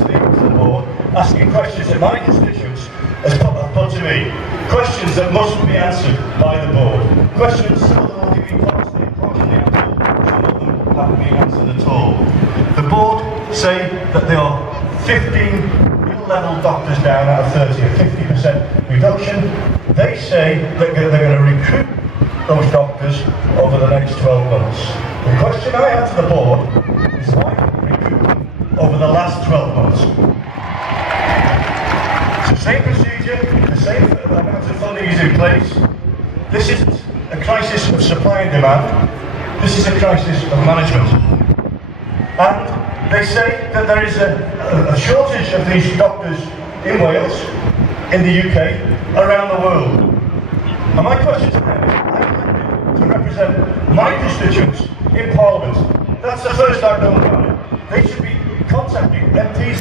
speaking to the board, asking questions that my constituents have put to me. Questions that must be answered by the board. Questions, some of them already been partially answered, some of them haven't been answered at all. The board say that there are 15 middle-level doctors down out of 30, a 50% reduction. They say that they're going to recruit those doctors over the next 12 months. The question I have to the board is why recruitment over the last 12 months? It's the same procedure, the same amount of funding is in place. This isn't a crisis of supply and demand, this is a crisis of management. And they say that there is a shortage of these doctors in Wales, in the UK, around the world. And my question to them is, I'm elected to represent my constituents in Parliament. That's the first I've known about it. They should be contacting MPs